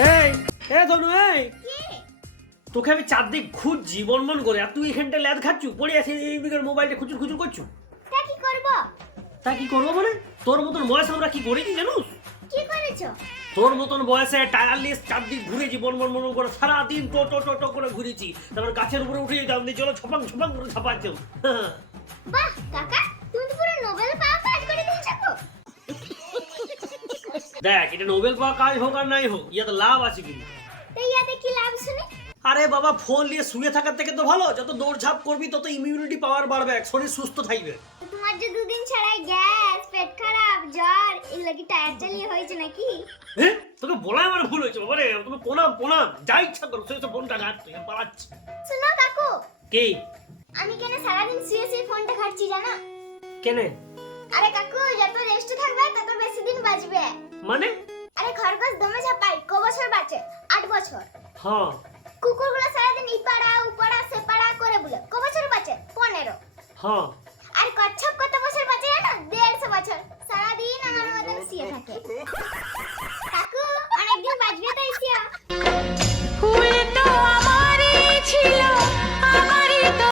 এই এ ধনু এই তোকে আমি চারদিক খুঁজছি বনবন করে আর তুই এখানটা ল্যাদ খাচ্ছু পড়ে আছে এই দিকের মোবাইলটা খুচুর খুচুর করছু। তা কি করব? তা কি করবো মানে তোর মতন বয়স আমরা কি করেছি জানুস? কি করেছো? তোর মতন বয়সে টায়ারলেস চারদিক ঘুরেছি বনবন বনবন করে সারাদিন টো টো টো টো করে ঘুরেছি, তারপর গাছের উপরে উঠে যেতাম দিয়ে চলো ছপাং ছপাং করে ছাপাচ্ছাম। বাহ কাকা, তুমি তো পুরো নোবেল পাওয়া কাজ করে দিয়েছো গো। দেখ এটা নোবেল পাওয়া কাজ হোক আর নাই হোক ইয়াতে লাভ আছে কিন্তু। তাই ইয়াতে কি লাভ শুনে? আরে বাবা ফোন নিয়ে শুয়ে থাকার থেকে তো ভালো, যত দৌড়ঝাঁপ করবি তত ইমিউনিটি পাওয়ার বাড়বে, শরীর সুস্থ থাকবে। তোমার যে দুদিন ছাড়াই গ্যাস, পেট খারাপ, জ্বর এগুলো কি টায়ার চালিয়ে হয়েছে নাকি? হ্যাঁ তোকে বলা আমার ভুল হয়েছে বাবারে, তুমি প্রণাম প্রণাম যা ইচ্ছা করো সেই ফোনটা ঘাট তুই পালাচ্ছি। শোনো কাকু, কি আমি কেন সারাদিন শুয়ে শুয়ে ফোনটা ঘাটছি জানো? কেনে আরে কাকু, যত রেস্ট থাকবে তত বেশি দিন বাঁচবে। মানে? আরে খরগোশ দমে ঝাপাই ক বছর বাঁচে? 8 বছর। হ্যাঁ কুকুরগুলো সারাদিন ইপাড়া উপাড়া সেপাড়া করে বলে ক বছর বাঁচে? 15। হ্যাঁ আর কচ্ছপ